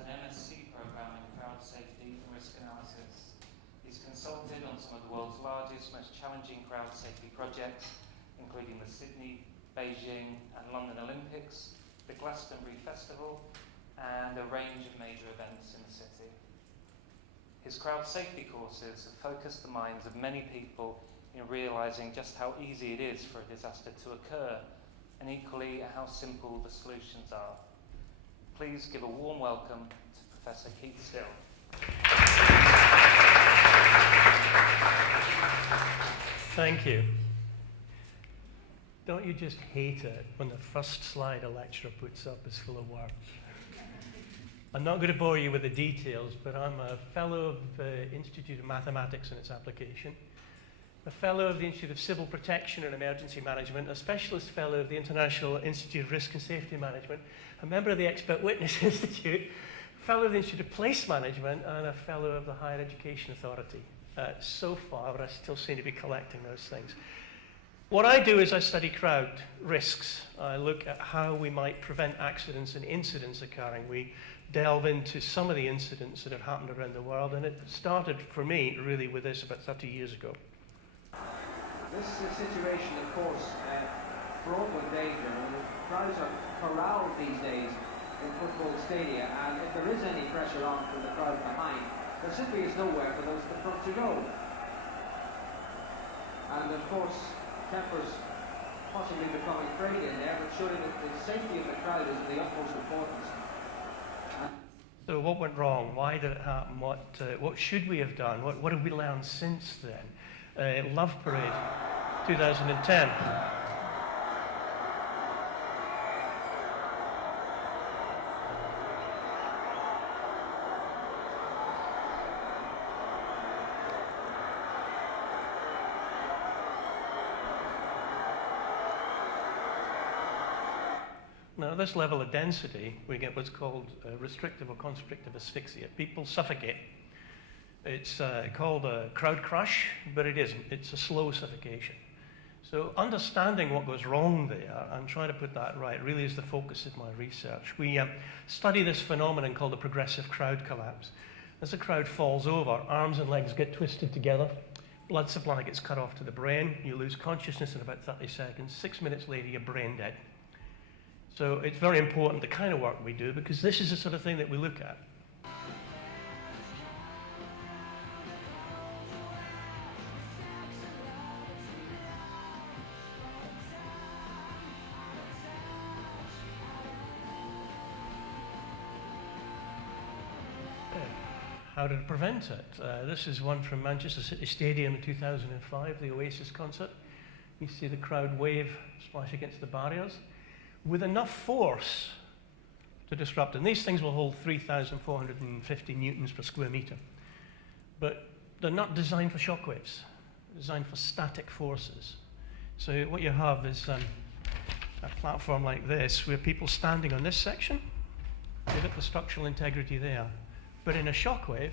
an MSc program in crowd safety and risk analysis. He's consulted on some of the world's largest, most challenging crowd safety projects, including the Sydney, Beijing, and London Olympics, the Glastonbury Festival, and a range of major events in the city. His crowd safety courses have focused the minds of many people in realizing just how easy it is for a disaster to occur, and equally how simple the solutions are. Please give a warm welcome to Professor Keith Still. Thank you. Don't you just hate it when the first slide a lecturer puts up is full of words? I'm not going to bore you with the details, but I'm a fellow of the Institute of Mathematics and its application, a fellow of the Institute of Civil Protection and Emergency Management, a specialist fellow of the International Institute of Risk and Safety Management, a member of the Expert Witness Institute, a fellow of the Institute of Place Management, and a fellow of the Higher Education Authority. So far, but I still seem to be collecting those things. What I do is I study crowd risks. I look at how we might prevent accidents and incidents occurring. We delve into some of the incidents that have happened around the world, and it started for me really with this about 30 years ago. This is a situation, of course, fraught with danger. Crowds are corralled these days in football stadia, and if there is any pressure on from the crowd behind, there simply is nowhere for those at the front to go. And of course, tempers possibly becoming frayed in there, but surely the safety of the crowd is of the utmost importance. So what went wrong? Why did it happen? What should we have done? What have we learned since then? Love Parade, 2010. Now, at this level of density, we get what's called restrictive or constrictive asphyxia. People suffocate. It's called a crowd crush, but it isn't. It's a slow suffocation. So understanding what goes wrong there and trying to put that right really is the focus of my research. We study this phenomenon called the progressive crowd collapse. As the crowd falls over, arms and legs get twisted together, blood supply gets cut off to the brain, you lose consciousness in about 30 seconds, 6 minutes later you're brain dead. So it's very important, the kind of work we do, because this is the sort of thing that we look at. How to prevent it? This is one from Manchester City Stadium in 2005, the Oasis concert. You see the crowd wave, splash against the barriers, with enough force to disrupt. And these things will hold 3,450 newtons per square meter. But they're not designed for shockwaves. They're designed for static forces. So what you have is a platform like this, where people standing on this section, give it the structural integrity there. But in a shockwave,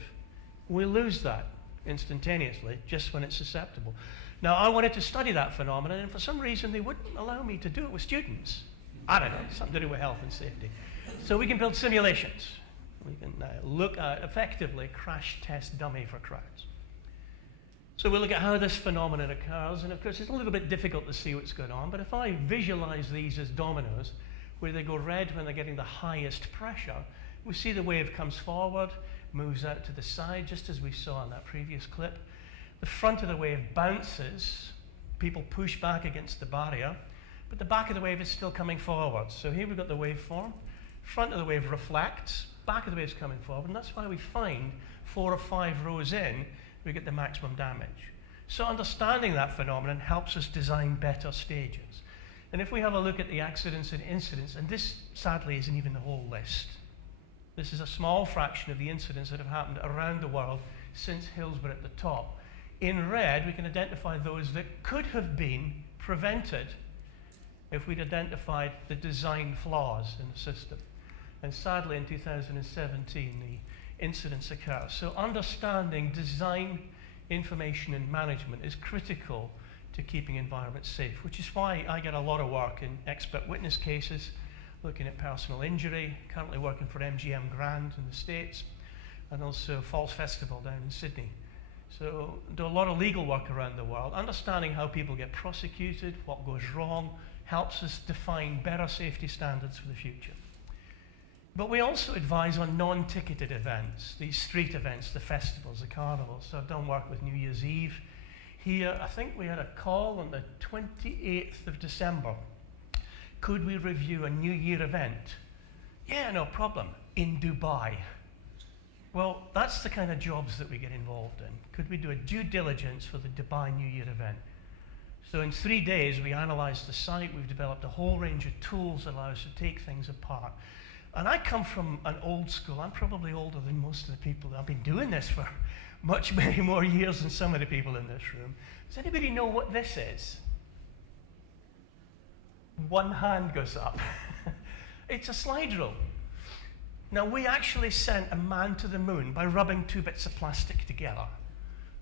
we lose that instantaneously, just when it's susceptible. Now, I wanted to study that phenomenon, and for some reason, they wouldn't allow me to do it with students. I don't know, something to do with health and safety. So we can build simulations. We can look at, effectively, crash test dummy for crowds. So we look at how this phenomenon occurs, and of course, it's a little bit difficult to see what's going on, but if I visualize these as dominoes, where they go red when they're getting the highest pressure, we see the wave comes forward, moves out to the side, just as we saw in that previous clip. The front of the wave bounces, people push back against the barrier, but the back of the wave is still coming forward. So here we've got the waveform. Front of the wave reflects, back of the wave's coming forward, and that's why we find 4 or 5 rows in, we get the maximum damage. So understanding that phenomenon helps us design better stages. And if we have a look at the accidents and incidents, and this sadly isn't even the whole list. This is a small fraction of the incidents that have happened around the world since Hillsborough at the top. In red, we can identify those that could have been prevented if we'd identified the design flaws in the system. And sadly, in 2017, the incidents occur. So understanding design, information, and management is critical to keeping environments safe, which is why I get a lot of work in expert witness cases. looking at personal injury, currently working for MGM Grand in the States, and also Falls Festival down in Sydney. So do a lot of legal work around the world. Understanding how people get prosecuted, what goes wrong, helps us define better safety standards for the future. But we also advise on non-ticketed events, these street events, the festivals, the carnivals. So I've done work with New Year's Eve. Here, I think we had a call on the 28th of December. Could we review a New Year event? Yeah, no problem. In Dubai. Well, that's the kind of jobs that we get involved in. Could we do a due diligence for the Dubai New Year event? So in 3 days, we analyzed the site. We've developed a whole range of tools that allow us to take things apart. And I come from an old school. I'm probably older than most of the people. I've been doing this for many more years than some of the people in this room. Does anybody know what this is? One hand goes up. It's a slide rule. Now, we actually sent a man to the moon by rubbing 2 bits of plastic together.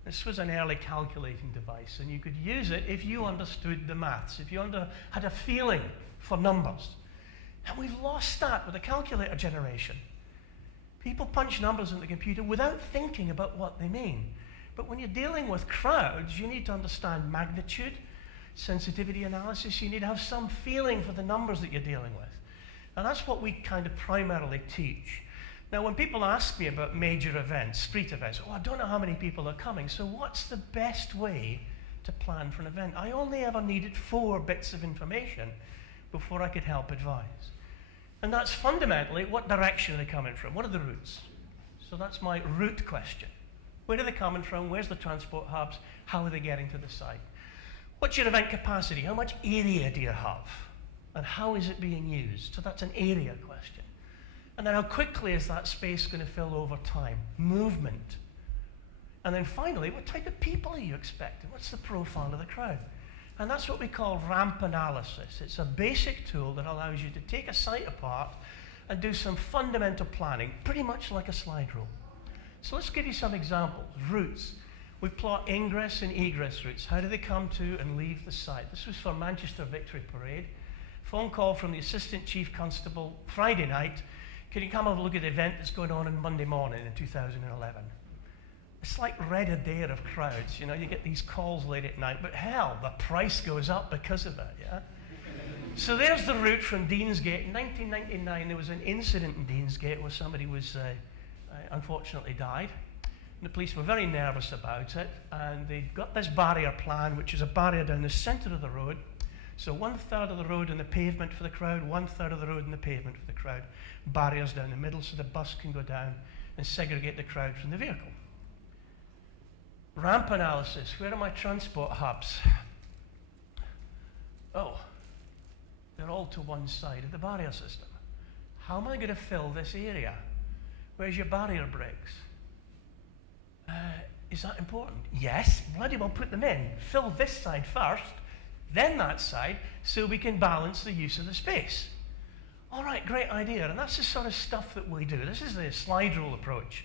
This was an early calculating device, and you could use it if you understood the maths, if you had a feeling for numbers. And we've lost that with the calculator generation. People punch numbers in the computer without thinking about what they mean. But when you're dealing with crowds, you need to understand magnitude, sensitivity analysis. You need to have some feeling for the numbers that you're dealing with. And that's what we kind of primarily teach. Now, when people ask me about major events, street events, I don't know how many people are coming, so what's the best way to plan for an event? I only ever needed 4 bits of information before I could help advise. And that's fundamentally, what direction are they coming from? What are the routes? So that's my route question. Where are they coming from? Where's the transport hubs? How are they getting to the site? What's your event capacity? How much area do you have? And how is it being used? So that's an area question. And then how quickly is that space going to fill over time? Movement. And then finally, what type of people are you expecting? What's the profile of the crowd? And that's what we call r.a.m.p analysis. It's a basic tool that allows you to take a site apart and do some fundamental planning, pretty much like a slide rule. So let's give you some examples. Routes. We plot ingress and egress routes. How do they come to and leave the site? This was for Manchester Victory Parade. Phone call from the Assistant Chief Constable Friday night. Can you come have a look at the event that's going on Monday morning in 2011? It's like Red Adair of crowds. You know, you get these calls late at night, but hell, the price goes up because of it, yeah? So there's the route from Deansgate. In 1999, there was an incident in Deansgate where somebody was unfortunately died. And the police were very nervous about it, and they got this barrier plan, which is a barrier down the center of the road. So 1/3 of the road in the pavement for the crowd, 1/3 of the road in the pavement for the crowd. Barriers down the middle so the bus can go down and segregate the crowd from the vehicle. R.a.m.p analysis. Where are my transport hubs? Oh, they're all to one side of the barrier system. How am I going to fill this area? Where's your barrier bricks? Is that important? Yes, bloody well put them in. Fill this side first, then that side, so we can balance the use of the space. All right, great idea. And that's the sort of stuff that we do. This is the slide rule approach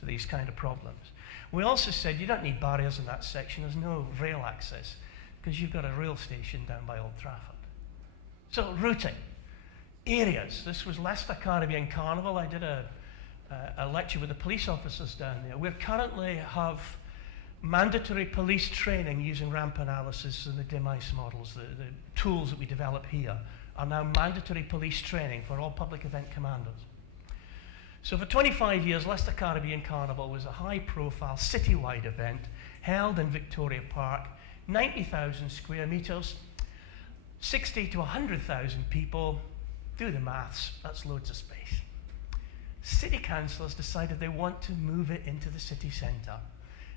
to these kind of problems. We also said you don't need barriers in that section. There's no rail access because you've got a rail station down by Old Trafford. So routing. Areas. This was Leicester Caribbean Carnival. I did a lecture with the police officers down there. We currently have mandatory police training using r.a.m.p analysis and the dim ice models. The tools that we develop here are now mandatory police training for all public event commanders. So for 25 years, Leicester Caribbean Carnival was a high-profile citywide event held in Victoria Park, 90,000 square meters, 60 to 100,000 people. Do the maths, that's loads of space. City councillors decided they want to move it into the city centre.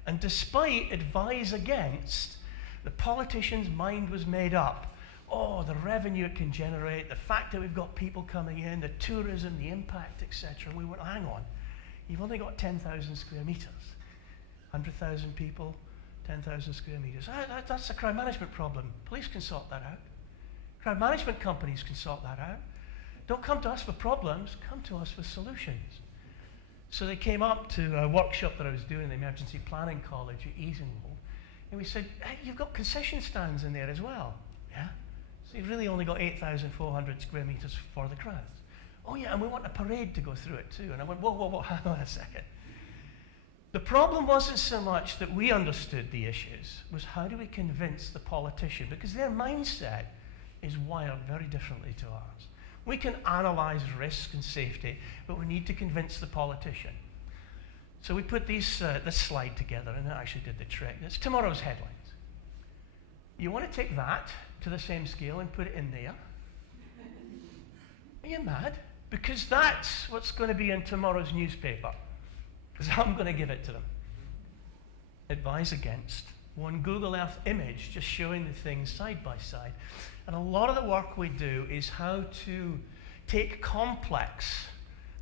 And despite advice against, the politicians' mind was made up. Oh, the revenue it can generate, the fact that we've got people coming in, the tourism, the impact, etc. We went, hang on, you've only got 10,000 square meters. 100,000 people, 10,000 square meters. That's a crowd management problem. Police can sort that out. Crowd management companies can sort that out. Don't come to us with problems, come to us with solutions. So they came up to a workshop that I was doing in the Emergency Planning College at Easingwold, and we said, hey, you've got concession stands in there as well. Yeah? So you've really only got 8,400 square meters for the crowds. Oh yeah, and we want a parade to go through it too. And I went, whoa, hang on a second. The problem wasn't so much that we understood the issues, was how do we convince the politician? Because their mindset is wired very differently to ours. We can analyze risk and safety, but we need to convince the politician. So we put this slide together, and it actually did the trick. It's tomorrow's headlines. You want to take that to the same scale and put it in there? Are you mad? Because that's what's going to be in tomorrow's newspaper. Because I'm going to give it to them. Advise against one Google Earth image, just showing the things side by side. And a lot of the work we do is how to take complex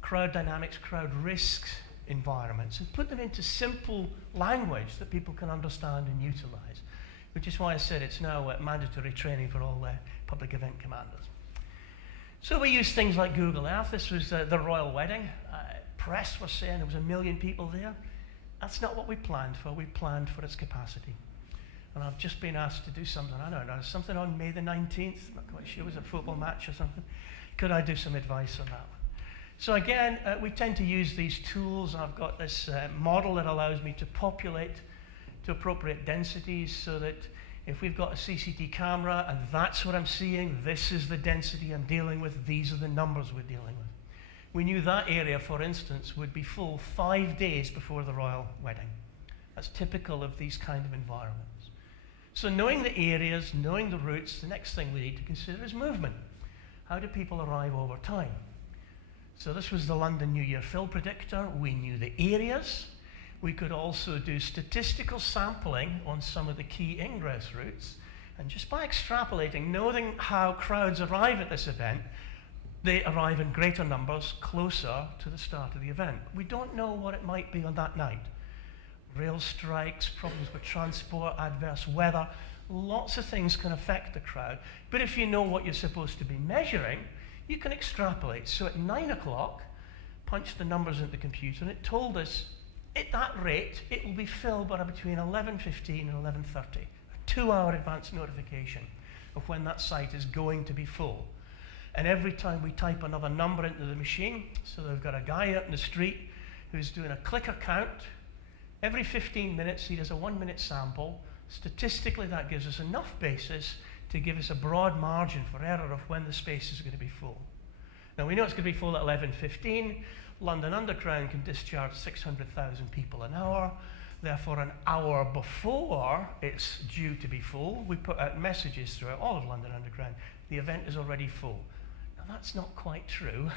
crowd dynamics, crowd risks environments and put them into simple language that people can understand and utilize, which is why I said it's now mandatory training for all public event commanders. So we use things like Google Earth. This was the royal wedding. Press was saying there was 1 million people there. That's not what we planned for. We planned for its capacity. And I've just been asked to do something, I don't know, something on May the 19th. I'm not quite sure, it was a football match or something. Could I do some advice on that one? So again, we tend to use these tools. I've got this model that allows me to populate to appropriate densities so that if we've got a CCD camera and that's what I'm seeing, this is the density I'm dealing with, these are the numbers we're dealing with. We knew that area, for instance, would be full 5 days before the royal wedding. That's typical of these kind of environments. So knowing the areas, knowing the routes, the next thing we need to consider is movement. How do people arrive over time? So this was the London New Year fill predictor. We knew the areas. We could also do statistical sampling on some of the key ingress routes. And just by extrapolating, knowing how crowds arrive at this event, they arrive in greater numbers closer to the start of the event. We don't know what it might be on that night. Rail strikes, problems with transport, adverse weather, lots of things can affect the crowd. But if you know what you're supposed to be measuring, you can extrapolate. So at 9 o'clock, punched the numbers into the computer, and it told us at that rate, it will be filled by between 11:15 and 11:30. A 2-hour advance notification of when that site is going to be full. And every time we type another number into the machine, so they've got a guy out in the street who's doing a clicker count. Every 15 minutes, he does a 1-minute sample. Statistically, that gives us enough basis to give us a broad margin for error of when the space is going to be full. Now, we know it's going to be full at 11:15. London Underground can discharge 600,000 people an hour. Therefore, an hour before it's due to be full, we put out messages throughout all of London Underground. The event is already full. Now, that's not quite true.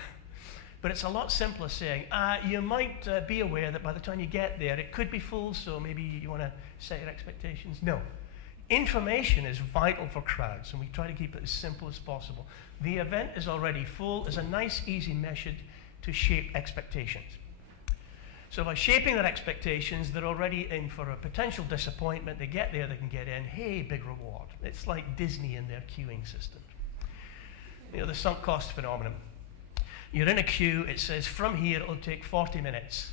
But it's a lot simpler saying, you might be aware that by the time you get there, it could be full, so maybe you want to set your expectations. No. Information is vital for crowds, and we try to keep it as simple as possible. The event is already full is a nice, easy method to shape expectations. So by shaping their expectations, they're already in for a potential disappointment. They get there, they can get in. Hey, big reward. It's like Disney in their queuing system. You know, the sunk cost phenomenon. You're in a queue, it says from here it'll take 40 minutes.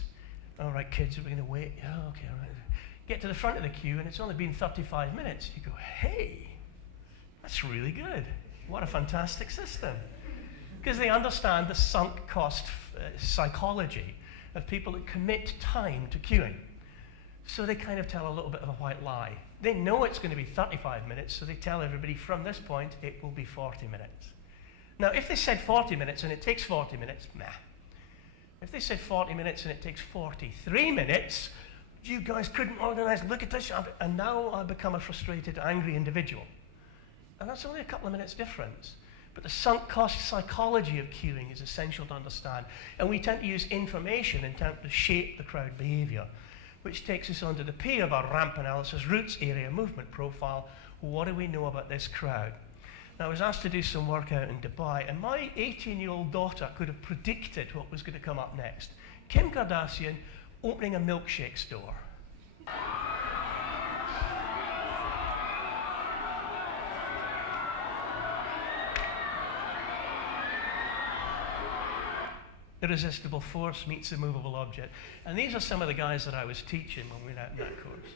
All right, kids, we're going to wait. Yeah, okay, all right. Get to the front of the queue and it's only been 35 minutes. You go, hey, that's really good. What a fantastic system. Because they understand the sunk cost psychology of people that commit time to queuing. So they kind of tell a little bit of a white lie. They know it's going to be 35 minutes, so they tell everybody from this point it will be 40 minutes. Now, if they said 40 minutes and it takes 40 minutes, meh. If they said 40 minutes and it takes 43 minutes, you guys couldn't organize, look at this, and now I become a frustrated, angry individual. And that's only a couple of minutes difference. But the sunk cost psychology of queuing is essential to understand. And we tend to use information in terms to shape the crowd behavior, which takes us on to the P of our r.a.m.p analysis, routes, area, movement profile. What do we know about this crowd? Now, I was asked to do some work out in Dubai, and my 18-year-old daughter could have predicted what was going to come up next. Kim Kardashian opening a milkshake store. Irresistible force meets immovable object. And these are some of the guys that I was teaching when we were out in that course.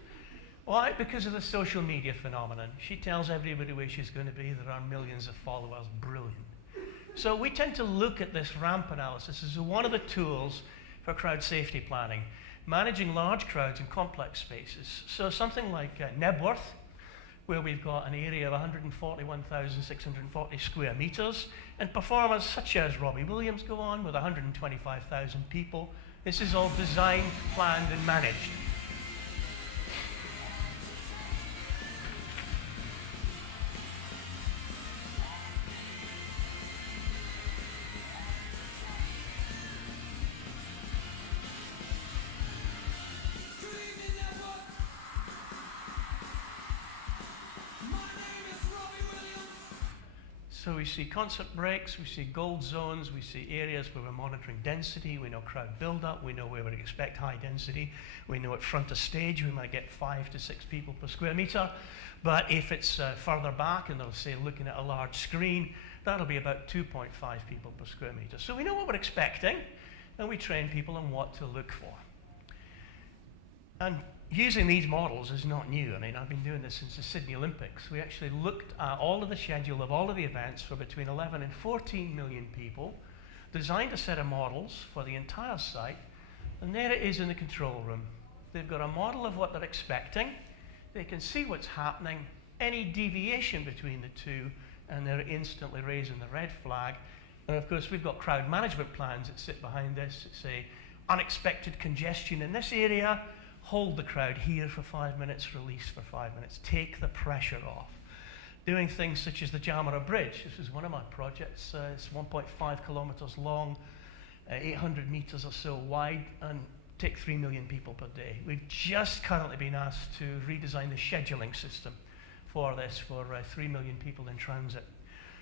Why? Because of the social media phenomenon. She tells everybody where she's going to be. There are millions of followers. Brilliant. So we tend to look at this ramp analysis as one of the tools for crowd safety planning, managing large crowds in complex spaces. So something like Nebworth, where we've got an area of 141,640 square meters, and performers such as Robbie Williams go on with 125,000 people. This is all designed, planned, and managed. So we see concert breaks, we see gold zones, we see areas where we're monitoring density, we know crowd build-up, we know where we expect high density, we know at front of stage we might get 5 to 6 people per square meter, but if it's further back and they'll say looking at a large screen, that'll be about 2.5 people per square meter. So we know what we're expecting, and we train people on what to look for. And using these models is not new. I mean, I've been doing this since the Sydney Olympics. We actually looked at all of the schedule of all of the events for between 11 and 14 million people, designed a set of models for the entire site, and there it is in the control room. They've got a model of what they're expecting. They can see what's happening, any deviation between the two, and they're instantly raising the red flag. And of course, we've got crowd management plans that sit behind this that say unexpected congestion in this area, hold the crowd here for 5 minutes, release for 5 minutes, take the pressure off. Doing things such as the Jamara Bridge. This is one of my projects. It's 1.5 kilometers long, 800 meters or so wide, and take 3 million people per day. We've just currently been asked to redesign the scheduling system for this, for 3 million people in transit.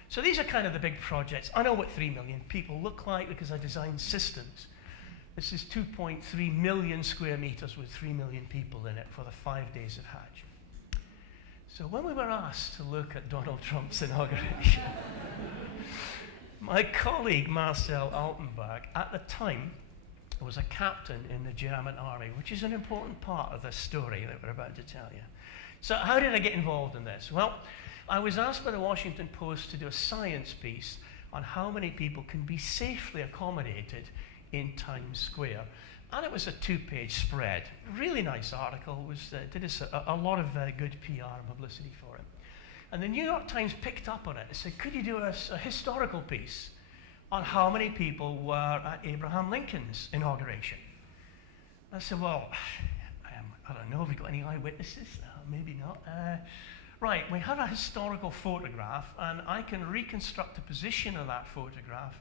So these are kind of the big projects. I know what 3 million people look like because I designed systems. This is 2.3 million square meters with 3 million people in it for the 5 days of Hajj. So when we were asked to look at Donald Trump's inauguration, my colleague Marcel Altenberg, at the time, was a captain in the German army, which is an important part of the story that we're about to tell you. So how did I get involved in this? Well, I was asked by the Washington Post to do a science piece on how many people can be safely accommodated in Times Square. And it was a 2-page spread. Really nice article. Did us a lot of good PR and publicity for it. And the New York Times picked up on it and said, could you do a historical piece on how many people were at Abraham Lincoln's inauguration? I said, well, I don't know, have we got any eyewitnesses? Maybe not. Right, we have a historical photograph, and I can reconstruct the position of that photograph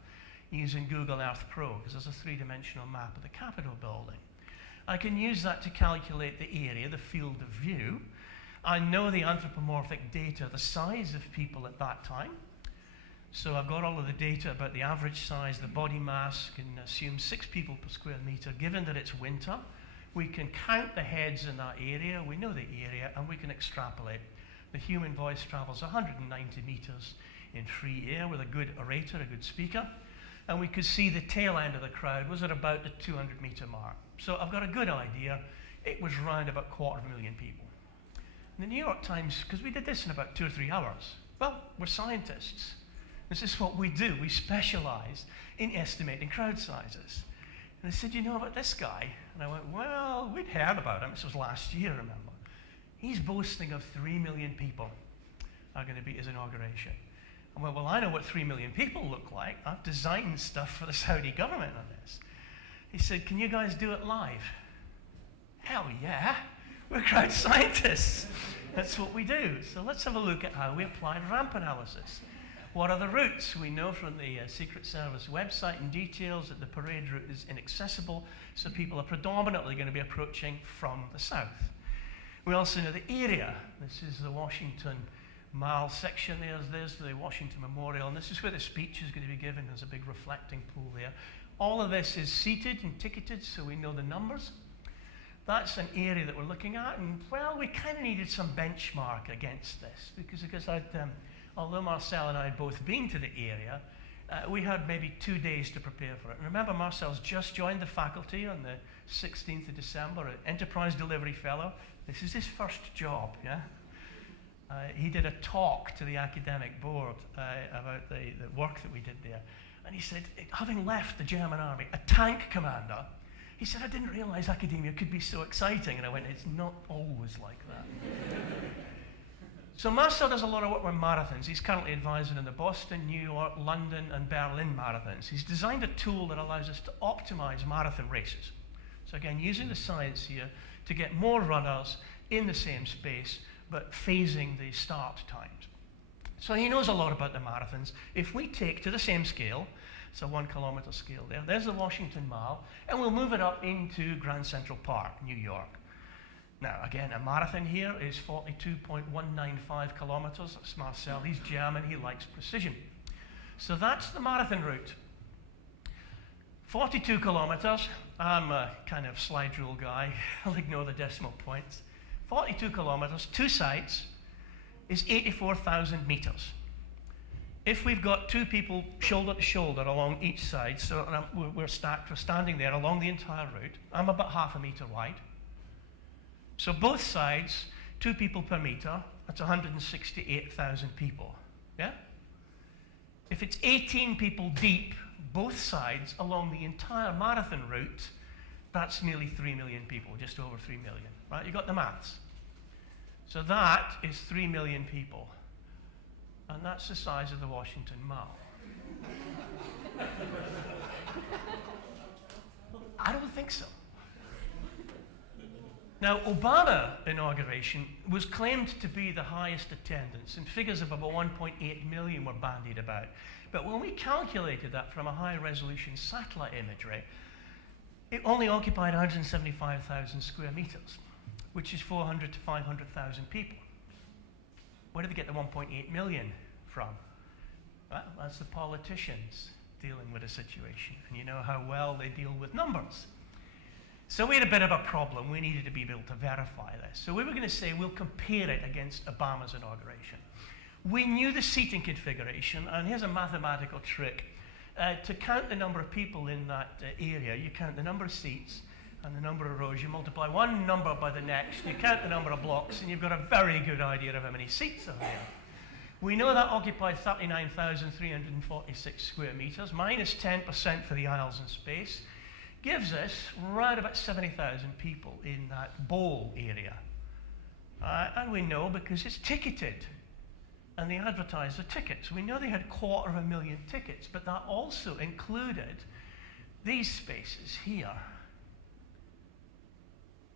using Google Earth Pro, because there's a 3-dimensional map of the Capitol building. I can use that to calculate the area, the field of view. I know the anthropomorphic data, the size of people at that time. So I've got all of the data about the average size, the body mass, can assume 6 people per square meter, given that it's winter. We can count the heads in that area, we know the area, and we can extrapolate. The human voice travels 190 meters in free air with a good orator, a good speaker. And we could see the tail end of the crowd was at about the 200-meter mark. So I've got a good idea. It was around about 250,000 people. And the New York Times, because we did this in about 2 or 3 hours, well, we're scientists. This is what we do. We specialize in estimating crowd sizes. And they said, you know about this guy? And I went, well, we'd heard about him. This was last year, remember. He's boasting of 3 million people are going to be his inauguration. I went, well, I know what 3 million people look like. I've designed stuff for the Saudi government on this. He said, can you guys do it live? Hell yeah, we're crowd scientists. That's what we do. So let's have a look at how we applied ramp analysis. What are the routes? We know from the Secret Service website and details that the parade route is inaccessible, so people are predominantly going to be approaching from the south. We also know the area. This is the Washington Mall section. There's the Washington Memorial, and this is where the speech is going to be given. There's a big reflecting pool there. All of this is seated and ticketed, so we know the numbers. That's an area that we're looking at, and well, we kind of needed some benchmark against this, because although Marcel and I had both been to the area, we had maybe 2 days to prepare for it. And remember, Marcel's just joined the faculty on the 16th of December, an Enterprise Delivery Fellow. This is his first job, yeah? He did a talk to the academic board about the work that we did there. And he said, having left the German army, a tank commander, he said, I didn't realize academia could be so exciting. And I went, it's not always like that. So Marcel does a lot of work with marathons. He's currently advising in the Boston, New York, London, and Berlin marathons. He's designed a tool that allows us to optimize marathon races. So again, using the science here to get more runners in the same space, but phasing the start times. So he knows a lot about the marathons. If we take to the same scale, it's a 1 kilometer scale there, there's the Washington Mile, and we'll move it up into Grand Central Park, New York. Now, again, a marathon here is 42.195 kilometers. That's Marcel. He's German. He likes precision. So that's the marathon route. 42 kilometers. I'm a kind of slide rule guy. I'll ignore the decimal points. 42 kilometers, 2 sides, is 84,000 meters. If we've got 2 people shoulder to shoulder along each side, so we're standing there along the entire route, I'm about half a meter wide. So both sides, 2 people per meter, that's 168,000 people, yeah? If it's 18 people deep, both sides along the entire marathon route, that's nearly 3 million people, just over 3 million, right? You got the maths. So that is 3 million people. And that's the size of the Washington Mile. I don't think so. Now, Obama inauguration was claimed to be the highest attendance, and figures of about 1.8 million were bandied about. But when we calculated that from a high-resolution satellite imagery, it only occupied 175,000 square meters, which is 400 to 500,000 people. Where did they get the 1.8 million from? Well, that's the politicians dealing with a situation, and you know how well they deal with numbers. So we had a bit of a problem. We needed to be able to verify this. So we were going to say we'll compare it against Obama's inauguration. We knew the seating configuration, and here's a mathematical trick. To count the number of people in that area, you count the number of seats and the number of rows. You multiply one number by the next, you count the number of blocks, and you've got a very good idea of how many seats are there. We know that occupied 39,346 square meters, minus 10% for the aisles and space, gives us right about 70,000 people in that bowl area. And we know because it's ticketed, and they advertise the tickets. We know they had 250,000 tickets, but that also included these spaces here.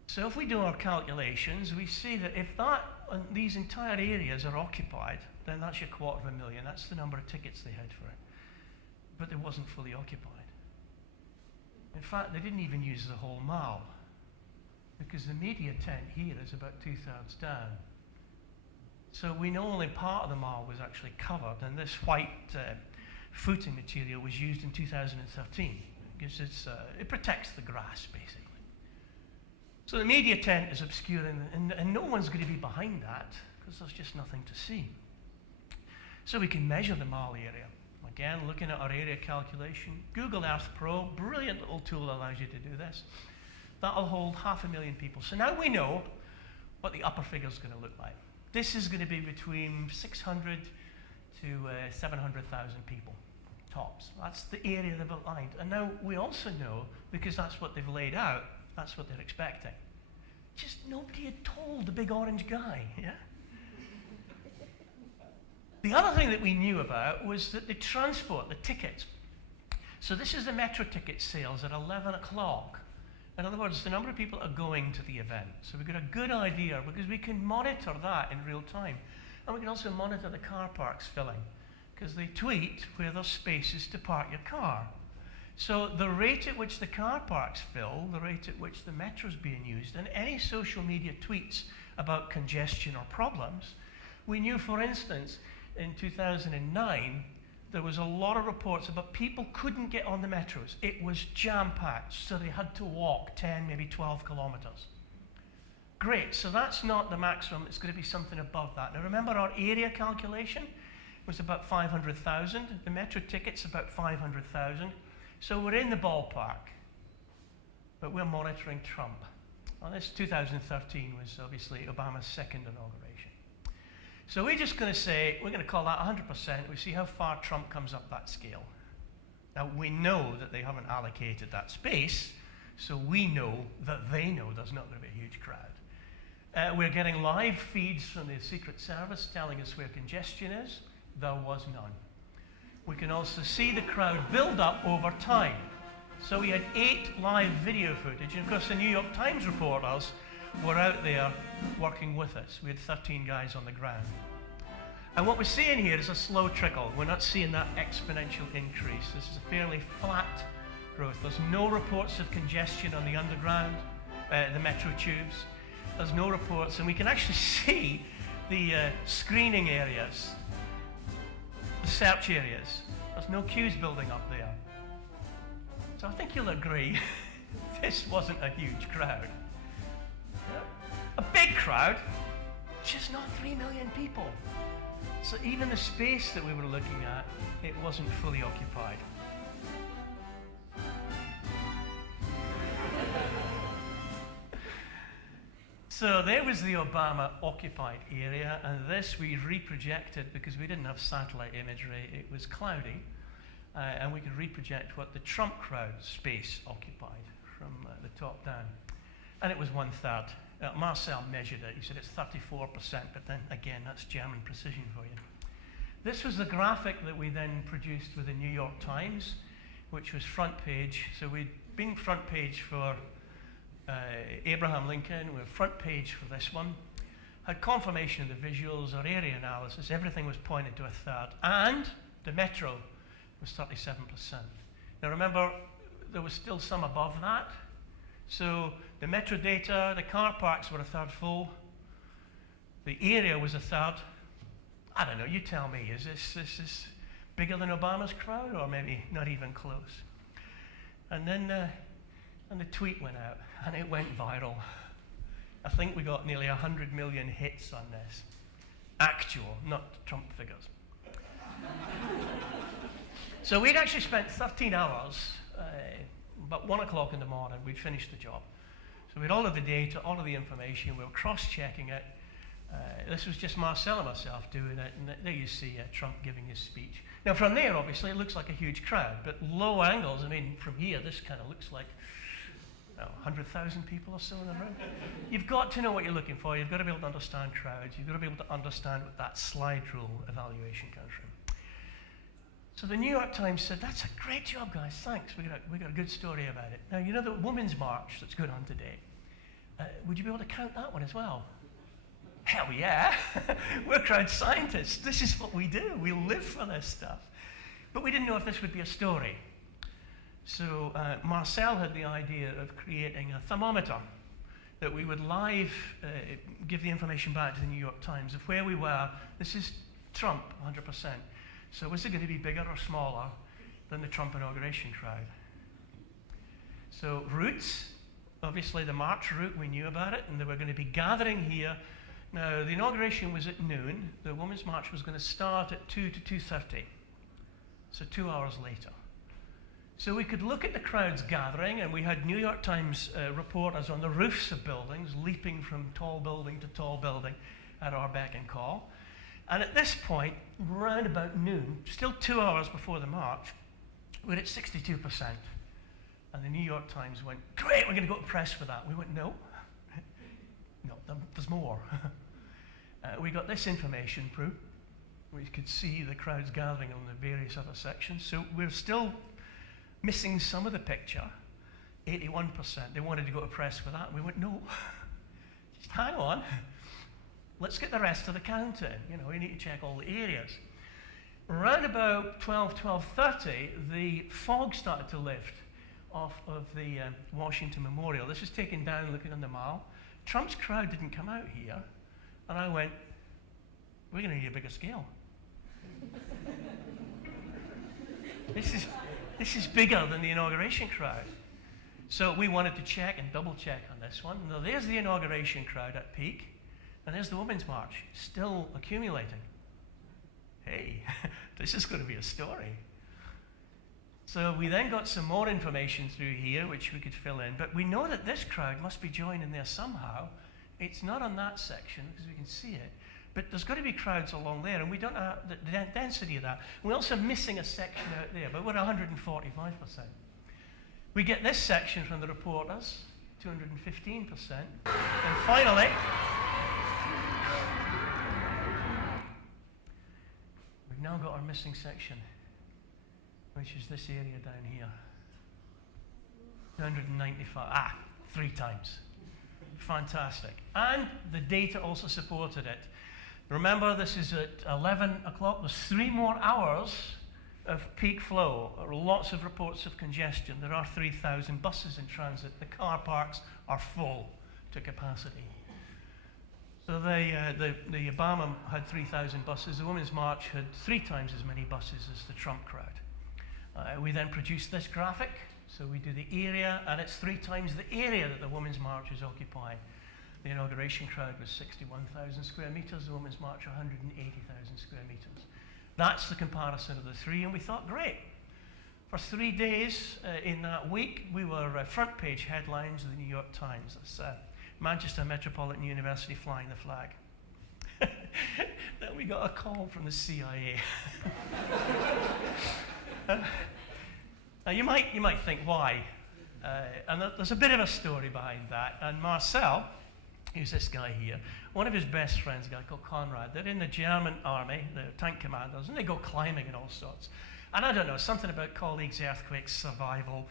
So if we do our calculations, we see that if these entire areas are occupied, then that's your 250,000. That's the number of tickets they had for it. But it wasn't fully occupied. In fact, they didn't even use the whole mile, because the media tent here is about 2/3 down. So we know only part of the mile was actually covered, and this white footing material was used in 2013, because it protects the grass, basically. So the media tent is obscure, and no one's going to be behind that, because there's just nothing to see. So we can measure the mile area. Again, looking at our area calculation, Google Earth Pro, brilliant little tool that allows you to do this. That'll hold 500,000 people. So now we know what the upper figure is going to look like. This is going to be between 600 to 700,000 people, tops. That's the area they've outlined. And now we also know, because that's what they've laid out, that's what they're expecting. Just nobody had told the big orange guy, yeah? The other thing that we knew about was that the transport, the tickets. So this is the metro ticket sales at 11 o'clock. In other words, the number of people are going to the event. So we've got a good idea, because we can monitor that in real time. And we can also monitor the car parks filling, because they tweet where there's spaces to park your car. So the rate at which the car parks fill, the rate at which the metro's being used, and any social media tweets about congestion or problems, we knew, for instance, in 2009, there was a lot of reports about people couldn't get on the metros. It was jam-packed, so they had to walk 10, maybe 12 kilometers. Great, so that's not the maximum, it's going to be something above that. Now remember, our area calculation was about 500,000, the metro tickets about 500,000, so we're in the ballpark. but we're monitoring Trump. Well, this 2013 was obviously Obama's second inauguration. So we're just going to say, we're going to call that 100%. We see how far Trump comes up that scale. Now, we know that they haven't allocated that space, so we know that they know there's not going to be a huge crowd. We're getting live feeds from the Secret Service telling us where congestion is. There was none. We can also see the crowd build up over time. So we had 8 live video footage, and of course the New York Times reporters were out there working with us. We had 13 guys on the ground. And what we're seeing here is a slow trickle. We're not seeing that exponential increase. This is a fairly flat growth. There's no reports of congestion on the underground, the metro tubes. There's no reports, and we can actually see the screening areas, the search areas. There's no queues building up there. So I think you'll agree, this wasn't a huge crowd. A big crowd, just not 3 million people. So even the space that we were looking at, it wasn't fully occupied. So there was the Obama occupied area, and this we reprojected because we didn't have satellite imagery. It was cloudy, and we could reproject what the Trump crowd space occupied from the top down. And it was 1/3. Marcel measured it. He said it's 34%, but then again, that's German precision for you. This was the graphic that we then produced with the New York Times, which was front page. So we'd been front page for Abraham Lincoln, we were front page for this one, had confirmation of the visuals, our area analysis, everything was pointed to 1/3, and the metro was 37%. Now remember, there was still some above that, so the metro data, the car parks were 1/3 full, the area was 1/3. I don't know, you tell me, is this bigger than Obama's crowd, or maybe not even close? And then and the tweet went out, and it went viral. I think we got nearly 100 million hits on this. Actual, not Trump figures. So we'd actually spent 13 hours, about 1 o'clock in the morning, we'd finished the job. So we had all of the data, all of the information, we were cross-checking it. This was just Marcel and myself doing it, and there you see Trump giving his speech. Now from there, obviously, it looks like a huge crowd, but low angles, I mean, from here, this kind of looks like 100,000 people or so in the room. You've got to know what you're looking for. You've got to be able to understand crowds. You've got to be able to understand what that slide rule evaluation comes from. So the New York Times said, that's a great job, guys. Thanks. We got a good story about it. Now, you know the Women's March that's going on today? Would you be able to count that one as well? Hell yeah. We're crowd scientists. This is what we do. We live for this stuff. But we didn't know if this would be a story. So Marcel had the idea of creating a thermometer that we would live give the information back to the New York Times of where we were. This is Trump, 100%. So was it going to be bigger or smaller than the Trump inauguration crowd? So routes, obviously the march route, we knew about it, and they were going to be gathering here. Now, the inauguration was at noon. The Women's March was going to start at 2 to 2:30, so 2 hours later. So we could look at the crowds gathering, and we had New York Times reporters on the roofs of buildings, leaping from tall building to tall building at our beck and call. And at this point, round about noon, still 2 hours before the march, we're at 62%. And the New York Times went, great, we're going to go to press for that. We went, no, there's more. We got this information through. We could see the crowds gathering on the various other sections. So we're still missing some of the picture, 81%. They wanted to go to press for that. We went, no, just hang on. Let's get the rest of the count in. You know, we need to check all the areas. Around about 12:30, the fog started to lift off of the Washington Memorial. This was taken down looking on the mall. Trump's crowd didn't come out here. And I went, we're going to need a bigger scale. This is bigger than the inauguration crowd. So we wanted to check and double check on this one. Now there's the inauguration crowd at peak, and there's the Women's March, still accumulating. Hey, this is going to be a story. So we then got some more information through here, which we could fill in. But we know that this crowd must be joining there somehow. It's not on that section, because we can see it. But there's got to be crowds along there, and we don't know the density of that. We're also missing a section out there, but we're 145%. We get this section from the reporters, 215%. And finally, we've now got our missing section, which is this area down here. 295, 3 times. Fantastic. And the data also supported it. Remember, this is at 11 o'clock. There's 3 more hours of peak flow. Lots of reports of congestion. There are 3,000 buses in transit. The car parks are full to capacity. So the Obama had 3,000 buses. The Women's March had 3 times as many buses as the Trump crowd. We then produced this graphic. So we do the area, and it's 3 times the area that the Women's March is occupying. The Inauguration crowd was 61,000 square meters, the Women's March 180,000 square meters. That's the comparison of the 3, and we thought, great. For 3 days in that week, we were front page headlines of the New York Times. That's Manchester Metropolitan University flying the flag. Then we got a call from the CIA. Now you might think, why? And there's a bit of a story behind that. And Marcel, who's this guy here, one of his best friends, a guy called Conrad, they're in the German army, the tank commandos, and they go climbing and all sorts. And I don't know, something about colleagues, earthquakes, survival,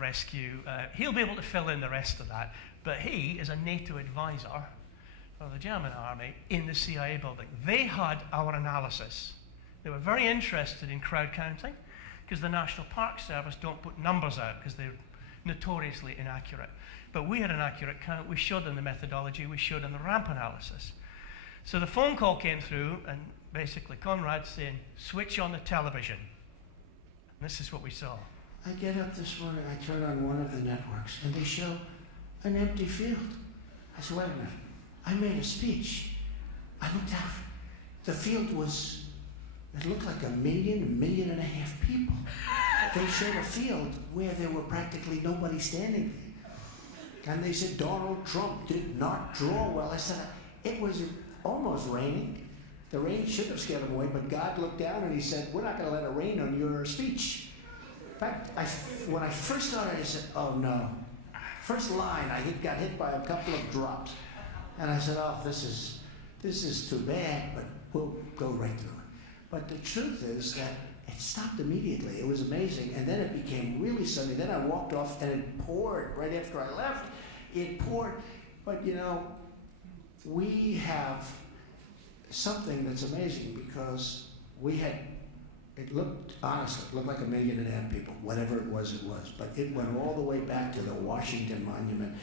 rescue. He'll be able to fill in the rest of that. But he is a NATO advisor for the German army in the CIA building. They had our analysis. They were very interested in crowd counting, because the National Park Service don't put numbers out because they're notoriously inaccurate. But we had an accurate count. We showed them the methodology. We showed them the r.a.m.p. analysis. So the phone call came through, and basically Conrad saying, switch on the television. And this is what we saw. I get up this morning, I turn on one of the networks, and they show an empty field. I said, wait a minute. I made a speech. I looked out. The field was... It looked like 1.5 million people. They showed a field where there were practically nobody standing there. And they said, Donald Trump did not draw well. I said, it was almost raining. The rain should have scared him away, but God looked down and he said, we're not going to let it rain on your speech. In fact, when I first started, I said, oh no. First line, I got hit by a couple of drops. And I said, oh, this is too bad, but we'll go right through it. But the truth is that it stopped immediately. It was amazing. And then it became really sunny. Then I walked off and it poured right after I left. It poured. But we have something that's amazing because it looked, honestly, it looked like 1.5 million people. Whatever it was. But it went all the way back to the Washington Monument.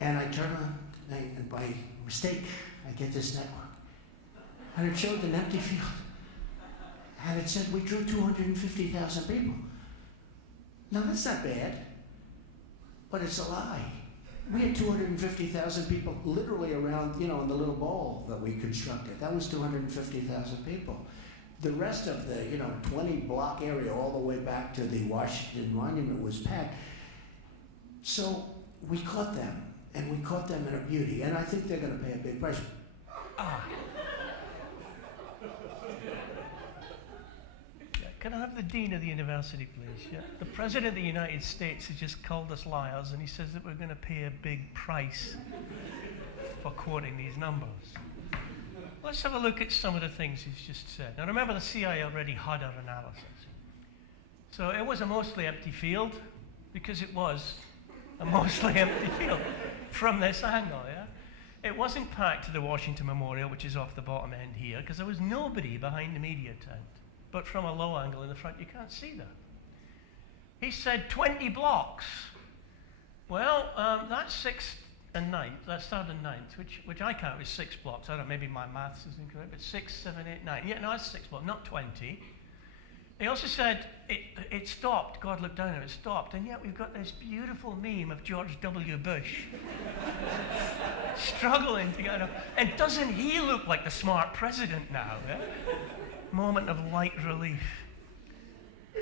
And I turn on, and by mistake, I get this network. And it showed an empty field. And it said we drew 250,000 people. Now that's not bad, but it's a lie. We had 250,000 people literally around, in the little bowl that we constructed. That was 250,000 people. The rest of the, 20-block area all the way back to the Washington Monument was packed. So we caught them, and we caught them in a beauty, and I think they're going to pay a big price. Can I have the Dean of the University, please? Yeah. The President of the United States has just called us liars, and he says that we're going to pay a big price for quoting these numbers. Let's have a look at some of the things he's just said. Now remember, the CIA already had our analysis. So it was a mostly empty field, because it was a mostly empty field from this angle, yeah? It wasn't packed to the Washington Memorial, which is off the bottom end here, because there was nobody behind the media tent. But from a low angle in the front, you can't see that. He said 20 blocks. Well, that's 6th and 9th. That's 3rd and 9th, which I count as 6 blocks. I don't know, maybe my maths is incorrect, but 6, 7, 8, 9. Yeah, no, that's 6 blocks, not 20. He also said it stopped. God looked down and it stopped. And yet we've got this beautiful meme of George W. Bush struggling to get up. And doesn't he look like the smart president now? Yeah? Moment of light relief.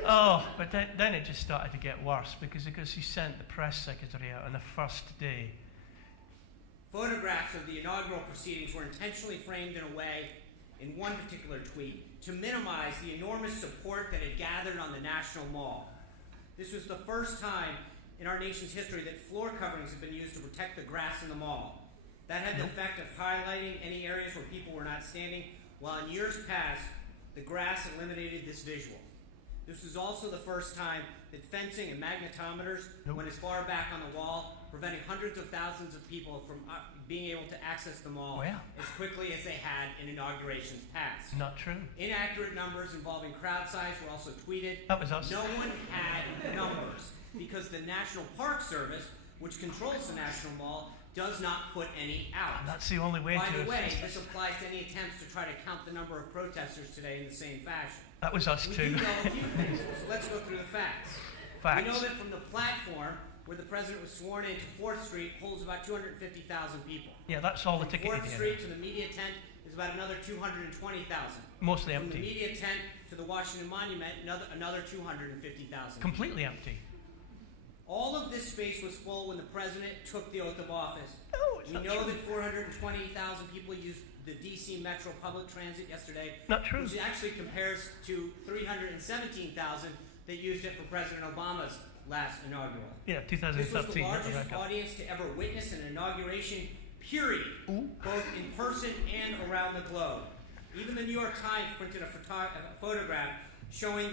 Oh, but then it just started to get worse because he sent the press secretary out on the first day. Photographs of the inaugural proceedings were intentionally framed in a way, in one particular tweet, to minimize the enormous support that had gathered on the National Mall. This was the first time in our nation's history that floor coverings have been used to protect the grass in the mall. That had the effect of highlighting any areas where people were not standing, while in years past, the grass eliminated this visual. This was also the first time that fencing and magnetometers went as far back on the wall, preventing hundreds of thousands of people from being able to access the mall as quickly as they had in inaugurations past. Not true. Inaccurate numbers involving crowd size were also tweeted. That was us. No one had numbers because the National Park Service, which controls the National Mall, does not put any out. And that's the only way By to the way, this applies to any attempts to try to count the number of protesters today in the same fashion. That was us We too. do know a few things, so let's go through the facts. Facts. We know that from the platform where the president was sworn into 4th Street holds about 250,000 people. Yeah, that's all the From ticket 4th Street to the media tent is about another 220,000. Mostly From the empty. media tent to the Washington Monument, another 250,000. Completely empty. All of this space was full when the president took the oath of office. No, it's We not know true. that 420,000 people used the DC Metro public transit yesterday, Not true. which actually compares to 317,000 that used it for President Obama's last inaugural. Yeah, This was the 2013. largest audience to ever witness an inauguration, period, both in person and around the globe. Even the New York Times printed a photograph showing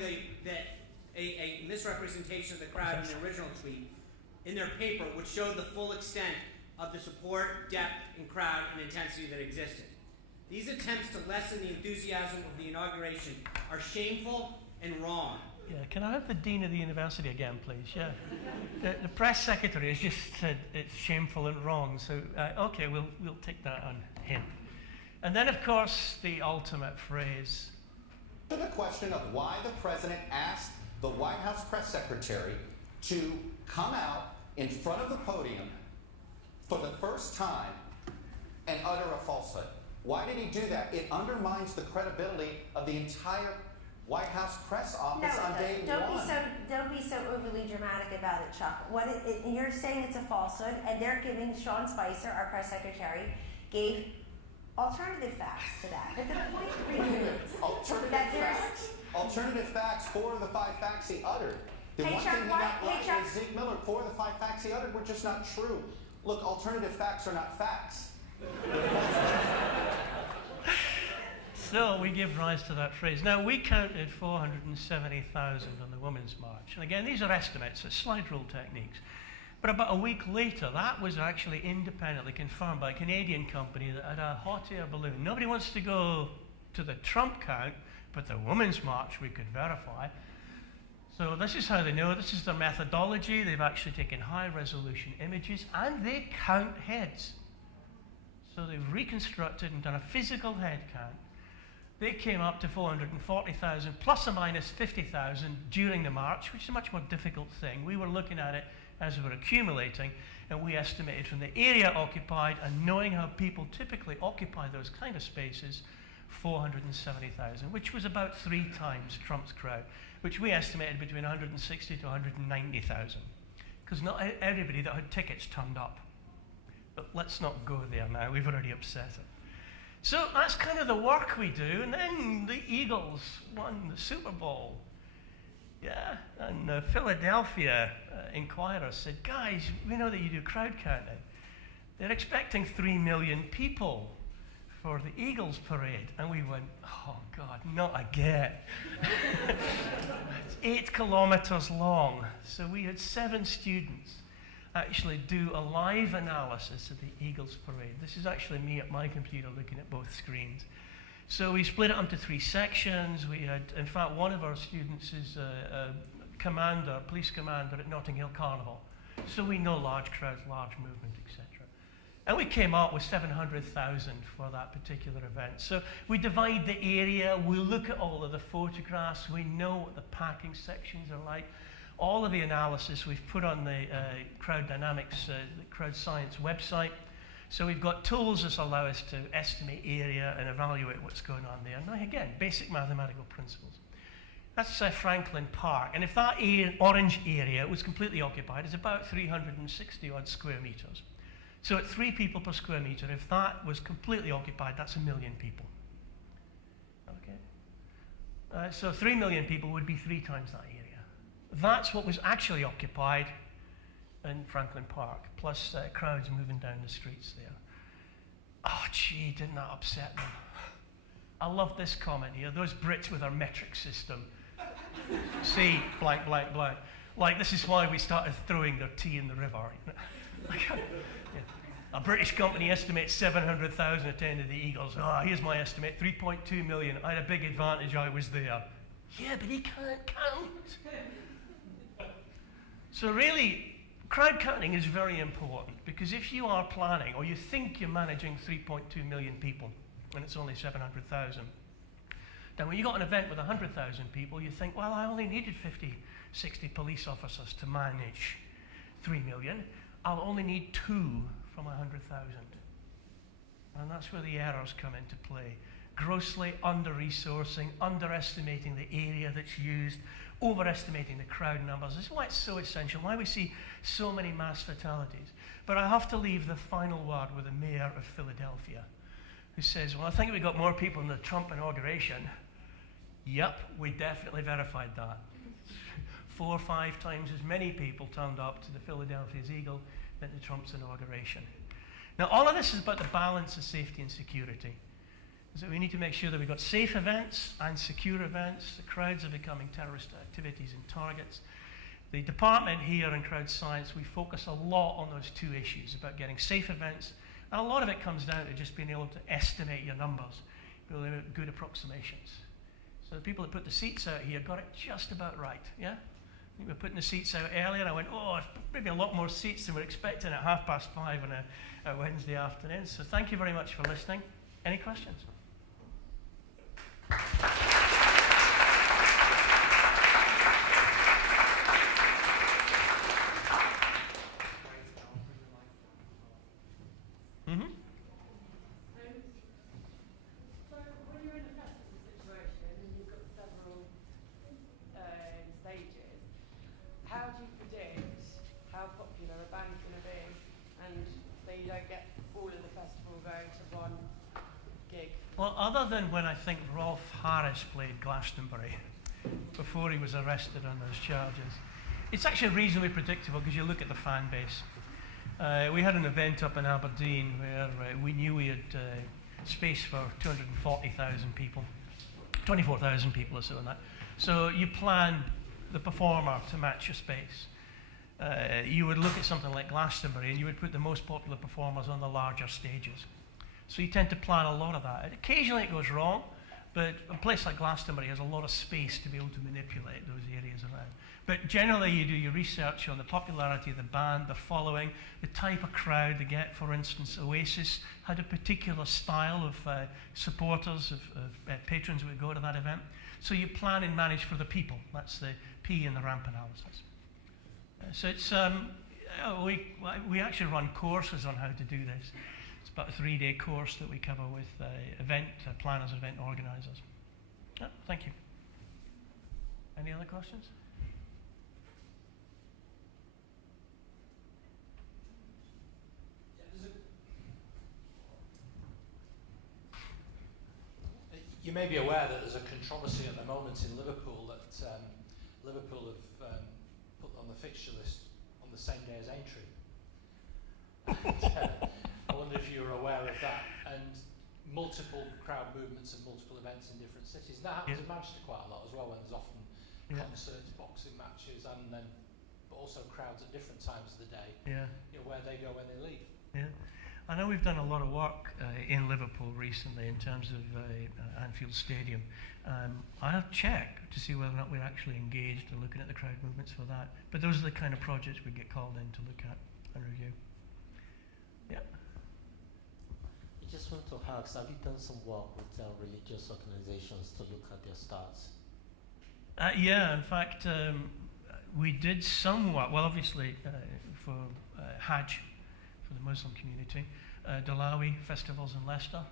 a misrepresentation of the crowd in the original tweet in their paper, which showed the full extent of the support, depth, and crowd and intensity that existed. These attempts to lessen the enthusiasm of the inauguration are shameful and wrong. Yeah, can I have the dean of the university again, please? Yeah. The press secretary has just said it's shameful and wrong, so okay, we'll take that on him. And then, of course, the ultimate phrase. To the question of why the president asked the White House press secretary to come out in front of the podium for the first time and utter a falsehood. Why did he do that? It undermines the credibility of the entire White House press office on day one. Don't be so overly dramatic about it, Chuck. You're saying it's a falsehood, and they're giving Sean Spicer, our press secretary, gave alternative facts to that. But the point remains Alternative facts, 4 of the 5 facts he uttered. The Hey, one Chuck, thing he why- got hey, right Chuck. was Zeke Miller. 4 of the 5 facts he uttered were just not true. Look, alternative facts are not facts. So we give rise to that phrase. Now, we counted 470,000 on the Women's March. And again, these are estimates, it's slide rule techniques. But about a week later, that was actually independently confirmed by a Canadian company that had a hot air balloon. Nobody wants to go to the Trump count, but the Women's March we could verify. So this is how they know. This is their methodology. They've actually taken high-resolution images, and they count heads. So they've reconstructed and done a physical head count. They came up to 440,000 plus or minus 50,000 during the march, which is a much more difficult thing. We were looking at it as we were accumulating, and we estimated from the area occupied and knowing how people typically occupy those kind of spaces, 470,000, which was about 3 times Trump's crowd, which we estimated between 160 to 190,000, because not everybody that had tickets turned up. But let's not go there now, we've already upset it. So that's kind of the work we do, and then the Eagles won the Super Bowl. Yeah, and the Philadelphia Inquirer said, guys, we know that you do crowd counting. They're expecting 3 million people for the Eagles parade. And we went, oh God, not again. It's 8 kilometers long. So we had 7 students actually do a live analysis of the Eagles parade. This is actually me at my computer looking at both screens. So we split it into 3 sections. We had, in fact, one of our students is a commander, police commander at Notting Hill Carnival. So we know large crowds, large movement, etc. And we came up with 700,000 for that particular event. So we divide the area, we look at all of the photographs, we know what the packing sections are like. All of the analysis we've put on the Crowd Dynamics, the Crowd Science website. So we've got tools that allow us to estimate area and evaluate what's going on there. Now again, basic mathematical principles. That's Franklin Park. And if that orange area was completely occupied, it's about 360 odd square meters. So at 3 people per square meter, if that was completely occupied, that's 1 million people. Okay. So 3 million people would be 3 times that area. That's what was actually occupied in Franklin Park, plus crowds moving down the streets there. Oh, gee, didn't that upset them? I love this comment here. Those Brits with our metric system. See, blank, blank, blank. Like, this is why we started throwing their tea in the river. Yeah. A British company estimates 700,000 attended the Eagles. Oh, here's my estimate, 3.2 million. I had a big advantage, I was there. Yeah, but he can't count. So really, crowd counting is very important, because if you are planning, or you think you're managing 3.2 million people, and it's only 700,000, then when you got an event with 100,000 people, you think, well, I only needed 50, 60 police officers to manage 3 million. I'll only need 2 from 100,000. And that's where the errors come into play. Grossly under-resourcing, underestimating the area that's used, overestimating the crowd numbers. This is why it's so essential, why we see so many mass fatalities. But I have to leave the final word with the mayor of Philadelphia, who says, well, I think we got more people in the Trump inauguration. Yep, we definitely verified that. 4 or 5 times as many people turned up to the Philadelphia's Eagle than to Trump's inauguration. Now, all of this is about the balance of safety and security. So we need to make sure that we've got safe events and secure events. The crowds are becoming terrorist activities and targets. The department here in crowd science, we focus a lot on those 2 issues, about getting safe events. And a lot of it comes down to just being able to estimate your numbers, really good approximations. So the people that put the seats out here got it just about right, yeah? I think we were putting the seats out earlier, and I went, oh, maybe a lot more seats than we're expecting at 5:30 on a Wednesday afternoon. So thank you very much for listening. Any questions? Well, other than when I think Rolf Harris played Glastonbury before he was arrested on those charges, it's actually reasonably predictable because you look at the fan base. We had an event up in Aberdeen where we knew we had space for 240,000 people, 24,000 people or so in that. So you plan the performer to match your space. You would look at something like Glastonbury and you would put the most popular performers on the larger stages. So you tend to plan a lot of that. Occasionally it goes wrong, but a place like Glastonbury has a lot of space to be able to manipulate those areas around. But generally you do your research on the popularity of the band, the following, the type of crowd they get. For instance, Oasis had a particular style of supporters, of patrons who would go to that event. So you plan and manage for the people. That's the P in the r.a.m.p analysis. So it's, we actually run courses on how to do this. It's about a 3-day course that we cover with event planners, event organizers. Oh, thank you. Any other questions? You may be aware that there's a controversy at the moment in Liverpool that Liverpool have put on the fixture list on the same day as Aintree. I wonder if you were aware of that, and multiple crowd movements and multiple events in different cities. And that happens in Manchester quite a lot as well, when there's often concerts, boxing matches, and then but also crowds at different times of the day. You know, where they go when they leave. I know we've done a lot of work in Liverpool recently in terms of Anfield Stadium. I'll check to see whether or not we're actually engaged in looking at the crowd movements for that. But those are the kind of projects we get called in to look at and review. I just want to ask, have you done some work with religious organizations to look at their stats? In fact, we did some work, well obviously for Hajj, for the Muslim community, Dalawi festivals in Leicester,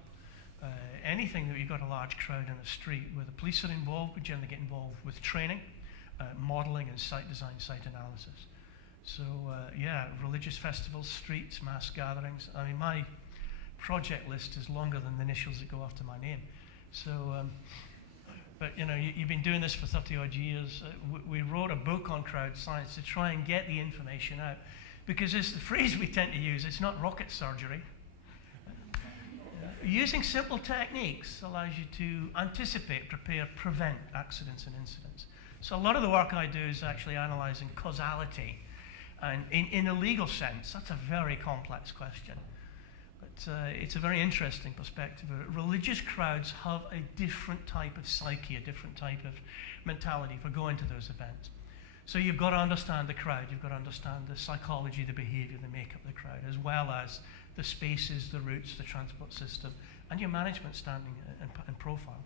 Anything that you've got a large crowd in the street where the police are involved, we generally get involved with training, modelling and site design, site analysis. So yeah, religious festivals, streets, mass gatherings. I mean, my project list is longer than the initials that go after my name. So, but you know, you've been doing this for 30 odd years. We wrote a book on crowd science to try and get the information out. Because it's the phrase we tend to use, it's not rocket surgery. Using simple techniques allows you to anticipate, prepare, prevent accidents and incidents. So a lot of the work I do is actually analysing causality. And in a legal sense, that's a very complex question. But it's a very interesting perspective. Religious crowds have a different type of psyche, a different type of mentality for going to those events. So you've got to understand the crowd, you've got to understand the psychology, the behaviour, the makeup of the crowd, as well as the spaces, the routes, the transport system, and your management standing and profile.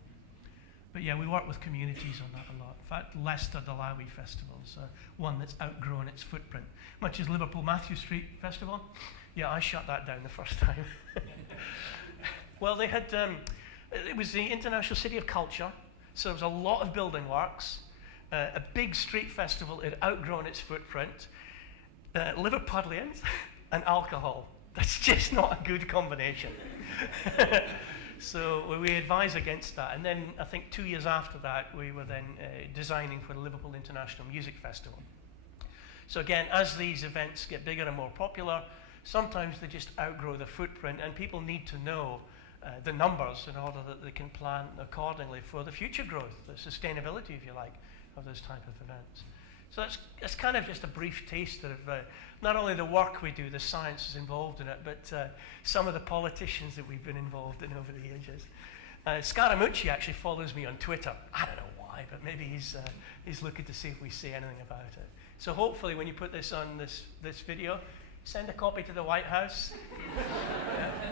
But yeah, we work with communities on that a lot. In fact, Leicester, the Lowy Festival is one that's outgrown its footprint. Much as Liverpool Matthew Street Festival, yeah, I shut that down the first time. Well, they had, it was the International City of Culture, so there was a lot of building works, a big street festival, it had outgrown its footprint, Liverpudlians and alcohol. That's just not a good combination. So we advise against that. And then I think 2 years after that, we were then designing for the Liverpool International Music Festival. So again, as these events get bigger and more popular, sometimes they just outgrow the footprint, and people need to know the numbers in order that they can plan accordingly for the future growth, the sustainability, if you like, of those type of events. So that's kind of just a brief taster of not only the work we do, the science is involved in it, but some of the politicians that we've been involved in over the ages. Scaramucci actually follows me on Twitter. I don't know why, but maybe he's looking to see if we say anything about it. So hopefully when you put this on this video, send a copy to the White House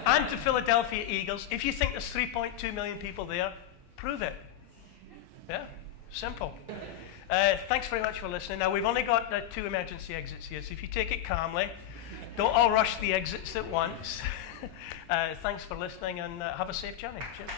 and to Philadelphia Eagles. If you think there's 3.2 million people there, prove it. Yeah, simple. Thanks very much for listening. Now, we've only got 2 emergency exits here, so if you take it calmly, don't all rush the exits at once. Thanks for listening, and have a safe journey. Cheers.